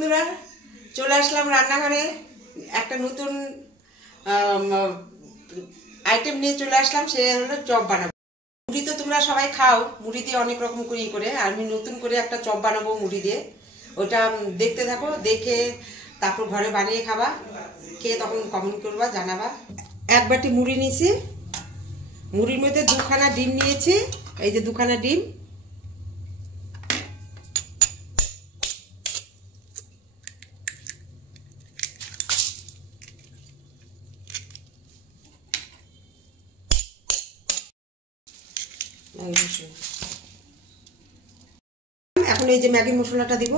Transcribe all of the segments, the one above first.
বন্ধুরা চলে আসলাম রান্নাঘরে একটা নতুন আইটেম নিয়ে চলে আসলাম। সে হলো চপ বানাবো। মুড়ি তো তোমরা সবাই খাও, মুড়ি দিয়ে অনেক রকম করে আর আমি নতুন করে একটা চপ বানাবো মুড়ি দিয়ে। ওটা দেখতে থাকো, দেখে তারপর ঘরে বানিয়ে খাবা, খেয়ে তখন কমেন্ট করবা, জানাবা। এক বাটি মুড়ি নিয়েছি, মুড়ির মধ্যে দুখানা ডিম নিয়েছি, এই যে দুখানা ডিম। এখন এই যে ম্যাগি মশলাটা দিব।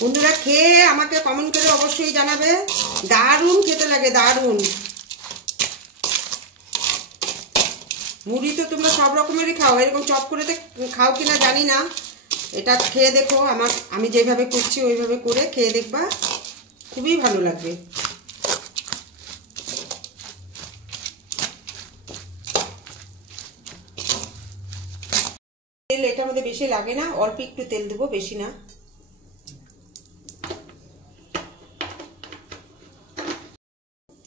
বন্ধুরা খেয়ে আমাকে কমেন্ট করে অবশ্যই জানাবে, দারুণ খেতে লাগে, দারুণ। মুড়ি তো তোমরা সব রকমেরই খাও, এরকম চপ করে খাও কিনা জানি না। এটা খেয়ে দেখো, আমি যেভাবে করছি ওইভাবে করে খেয়ে দেখবা, খুবই ভালো লাগবে। তেল এটার মধ্যে বেশি লাগে না, অল্প একটু তেল দেবো, বেশি না।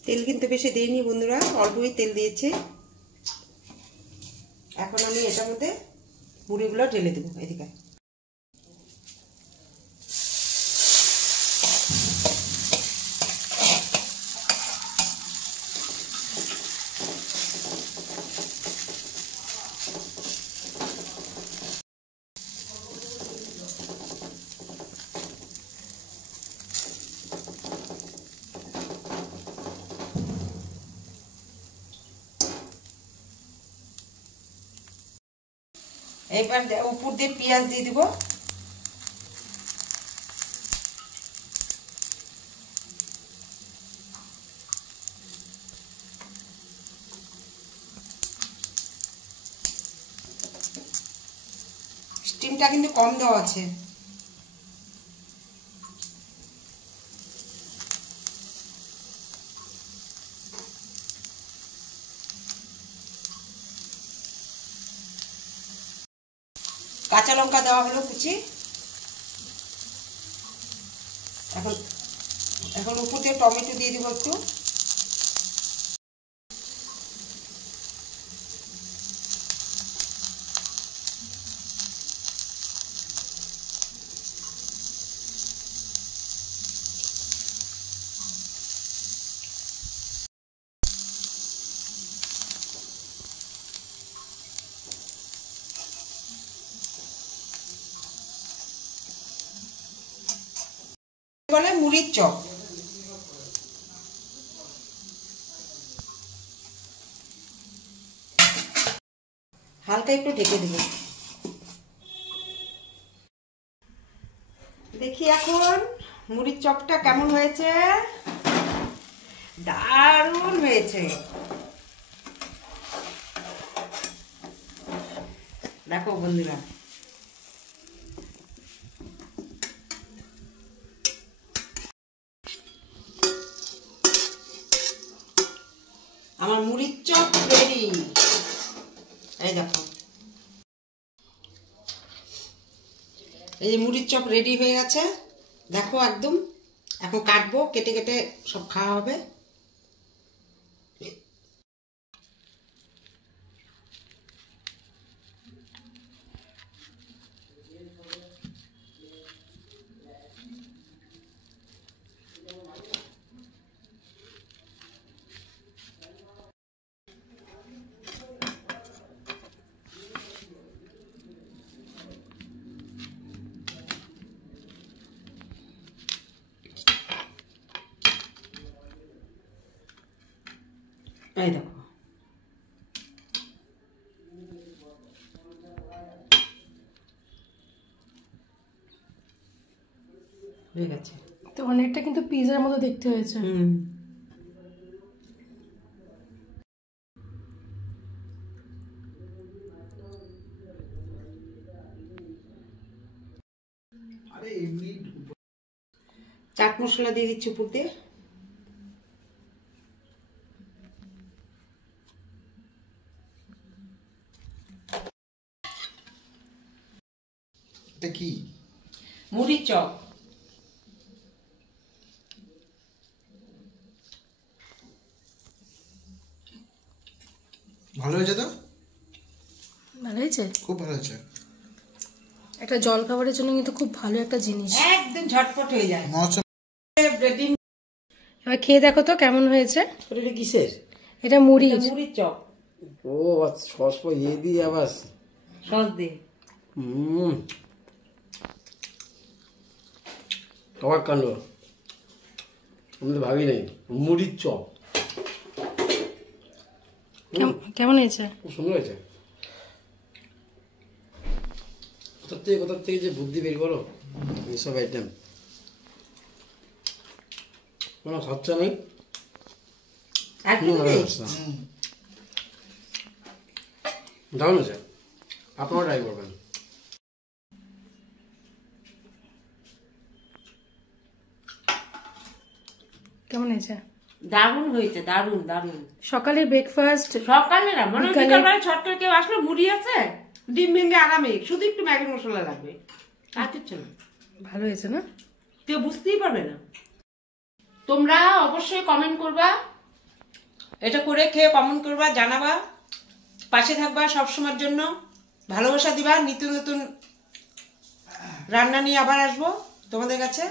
তেল কিন্তু বেশি দিইনি বন্ধুরা, অল্পই তেল দিয়েছি। এখন আমি এটার মধ্যে মুড়িগুলো ঢেলে দেবো। এদিকে এবার উপর দিয়ে পেঁয়াজ দিয়ে দিব। স্টিমটা কিন্তু কম দেওয়া আছে। কাঁচা লঙ্কা দেওয়া হলো কুচি। এখন উপর দিয়ে টমেটো দিয়ে দিব একটু। বলে মুড়ির চপ। হালকা একটু ঢেকে দেব। দেখি এখন মুড়ির চপটা কেমন হয়েছে। দারুণ হয়েছে, দেখো বন্ধুরা। আমার মুড়ির চপ রেডি। এই দেখো, এই যে মুড়ির চপ রেডি হয়ে গেছে, দেখো একদম। এখন কাটবো, কেটে কেটে সব খাওয়া হবে। এই দেখো, হয়ে গেছে তো অনেকটা কিন্তু পিৎজার মতো দেখতে হয়েছে। চাট মশলা দিয়ে দিচ্ছি উপর দিয়ে। এটা কি? মুড়ির চপ। ভালো হয়েছে তো? ভালো হয়েছে, খুব ভালো হয়েছে। একটা জল খাবারের জন্য কিন্তু খুব ভালো একটা জিনিস, একদম ঝটপট হয়ে যায়। মনে হচ্ছে এবার খেয়ে দেখো তো কেমন হয়েছে। এটা কিসের? এটা মুড়ি, মুড়ির চপ ও সস ইয়ে দিয়ে আবার সস দিয়ে। অবাক কাণ্ড, আমি তো ভাবি নাই মুড়ির চপ। কেমন হয়েছে? খুব সুন্দর হয়েছে। কোথার থেকে যে বুদ্ধি বের করো এইসব আইটেম, কোনো খরচা নেই। আর কি নেই? দারুণ আছে, আপনারা ট্রাই করবেন। কেমন হয়েছে? দারুণ হয়েছে, দারুণ দারুণ। সকালে ব্রেকফাস্ট, সকালে না, মনে হয় বিকালবেলা ছট করে কেউ আসলো, মুড়ি আছে, ডিম ভেঙে আরামে, শুধু একটু ম্যাগি মশলা লাগবে, আর কিচ্ছু না। ভালো হয়েছে না? কেউ বুঝতেই পারবে না। তোমরা অবশ্যই কমেন্ট করবা, এটা করে খেয়ে কমেন্ট করবা, জানাবা, পাশে থাকবা সবসময়ের জন্য, ভালোবাসা দিবা। নিত্য নতুন রান্না নিয়ে আবার আসবো তোমাদের কাছে।